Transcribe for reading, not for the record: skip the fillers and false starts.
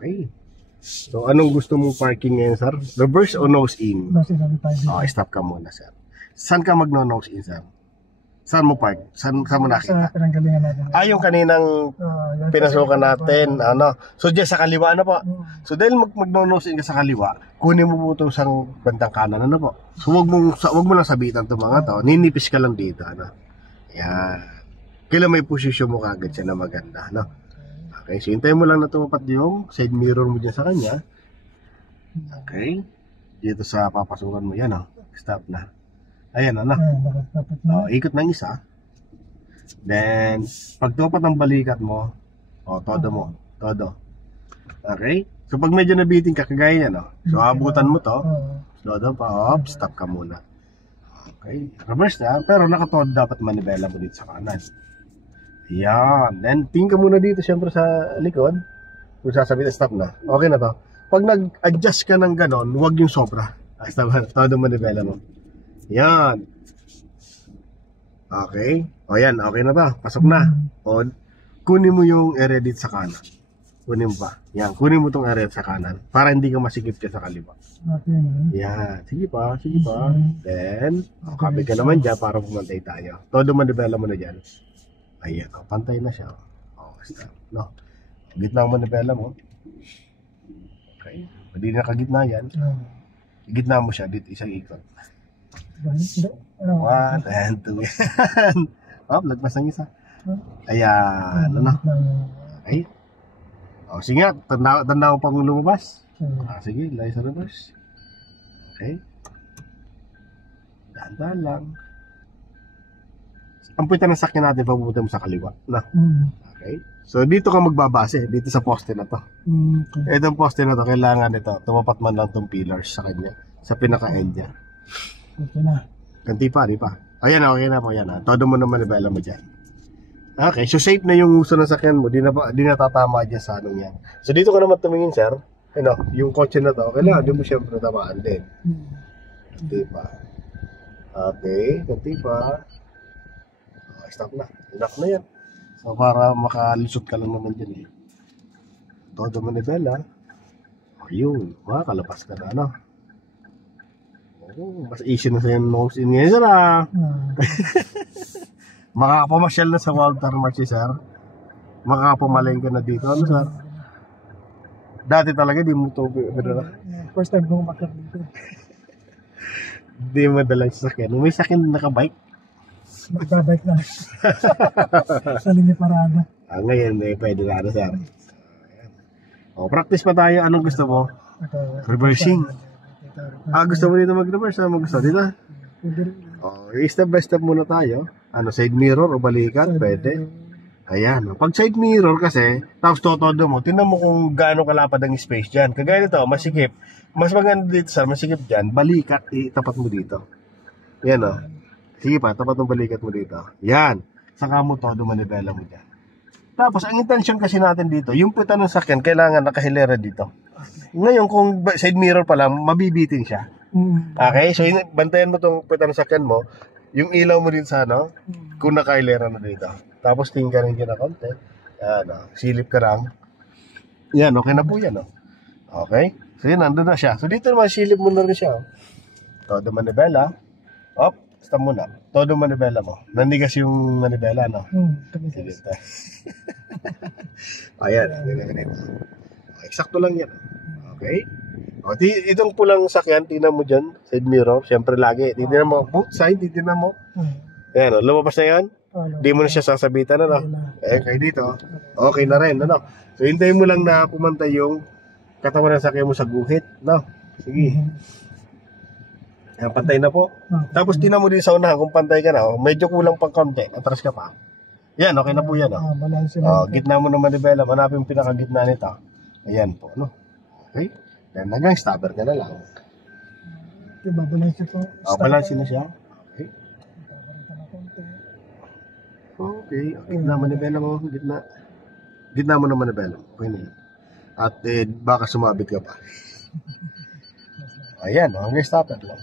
Okay. So, anong gusto mong parking ngayon, sir? Reverse o nose in? Oh, stop ka muna, sir. Saan ka mag-nose in, sir? Saan mo park? Saan mo nakita? Sa pinanggalingan natin. Yung kaninang pinasukan natin, ano? So, dyan sa kaliwa, ano po? So, dahil mag-nose in ka sa kaliwa, kunin mo po itong isang bandang kanan, ano po? So, wag mo lang sabitan itong mga to. Ninipis ka lang dito, ano? Yan. Kailan may posisyon mo kagad siya na maganda, no? Okay, so hintayin mo lang na tumapat yung side mirror mo dyan sa kanya. Okay. Dito sa papasukan mo, yan, oh. Stop na. Ayan, ano? Ikot ng isa. Then, pag tumapat ng balikat mo, todo mo. Todo. Okay? So, pag medyo nabiting ka, kagaya yan, oh. So, abutan mo to. Slow down pa. Stop ka muna. Okay. Reverse na. Pero nakatood dapat manibela mo dito sa kanan. Yan. Then, tingin ka muna dito siyempre sa likod. Kung sasabihin, stop na. Okay na to. Pag nag-adjust ka ng ganon, huwag yung sobra. Stop. Todo manibela mo. Yan. Okay. O yan, okay na to. Pasok na. O, kunin mo yung area dito sa kanan. Kunin mo pa. Yan, kunin mo tong area sa kanan. Para hindi ka masikip ka sa kaliwa. Yan. Sige pa, sige pa. Then, kapit ka naman dyan para pumantay tayo. Todo manibela mo na dyan. Ayan, pantay na siya. Stop. No. Gitna ang manibela mo. Okay. Hindi na kagitna yan. Gitna mo siya dito, isang ikot. 1 and 2. Lagpas ng isa. Ayan, ano? Okay. Sige nga, tanda mo pang lumabas. Sige, lay sa reverse. Okay. Dahan-dahan lang. Ang puwita ng sakyan natin, papupunta mo sa kaliwa. Na. Okay. So, dito ka magbabase. Dito sa poste na to. Itong poste na to, kailangan ito. Tumapat man lang itong pillars sa kanya. Sa pinaka-end niya. Okay na. Kanti pa, di pa. Ayan, okay na po. Ayan. Todo mo naman ibala mo dyan. Okay. So, safe na yung uso ng sakyan mo. Di na tatama dyan sa anong yan. So, dito ka naman tumingin, sir. Ano, yung kotse na to. Kailangan, di mo siyempre tamaan din. Kanti pa. Okay. Kanti pa. Stop na. Enough na yan. So, para makalusot ka lang naman dyan, eh. Todo manibela. Ayun. Kalabas ka na, ano? Mas easy na sa'yo nose in ngayon, sir, ah. Makakapamasyal na sa Walter March, sir. Makakapamaleng ka na dito, ano, sir? Dati talaga, di mo ito. First time kong umakyat dito. Di mo dalang sasakyan. May sakyan nakabike. Magbabike na. Sa linya parada. Ngayon, pwede na, ano, sir? Practice pa tayo. Anong gusto mo? Reversing. Gusto mo dito mag-reverse? Ano gusto dito? Step by step muna tayo. Side mirror o balikat? Pwede. Ayan. Pag side mirror kasi, tapos totodo mo, tinan mo kung gaano kalapad ang space dyan. Kagaya nito, masikip. Mas maganda dito, sir, masikip dyan. Balikat, itapat mo dito. Yan, o. Sige pa, tapat ng balikat mo dito. Yan. Saka mo todo manibela mo dyan. Tapos, ang intention kasi natin dito, yung puta ng sakyan, kailangan nakahilera dito. Ngayon, kung side mirror pa lang, mabibitin siya. Okay? So, bantayan mo itong puta ng sakyan mo, yung ilaw mo din sa ano, kung nakahilera na dito. Tapos, tingin ka rin dyan na konti. Yan, silip ka lang. Yan, okay na po yan, Okay? So, yun, nandun na siya. So, dito naman, silip mo na rin siya. Todo manibela. Stop muna. Todo manibela mo. Nandigas yung manibela, no? Sige tayo. Ayan. Eksakto lang yan. Okay? Itong pulang sakyan, tingnan mo dyan. Side mirror. Siyempre lagi. Tingnan mo. Both side, tingnan mo. Ayan, lumabas na yan. Hindi mo na siya sasabitan, ano? Kayo dito. Okay na rin, ano? So, hintayin mo lang na pumantay yung katawan ng sakyan mo sa guhit, no? Sige. Yan, pantay na po. Tapos tinan mo din sa unahan kung pantay ka na. Medyo kulang pang konti. Atras ka pa. Yan, okay na po yan. Gitna mo ng manibela. Hanapin yung pinakagitna nito. Ayan po. No? Okay. Then hanggang stopper ka na lang. Babalansin po. Balansin na siya. Okay. Okay. Gitna manibela mo. Gitna mo ng manibela. Okay na yan. At baka sumabit ka pa. Ayan. Hanggang stopper lang.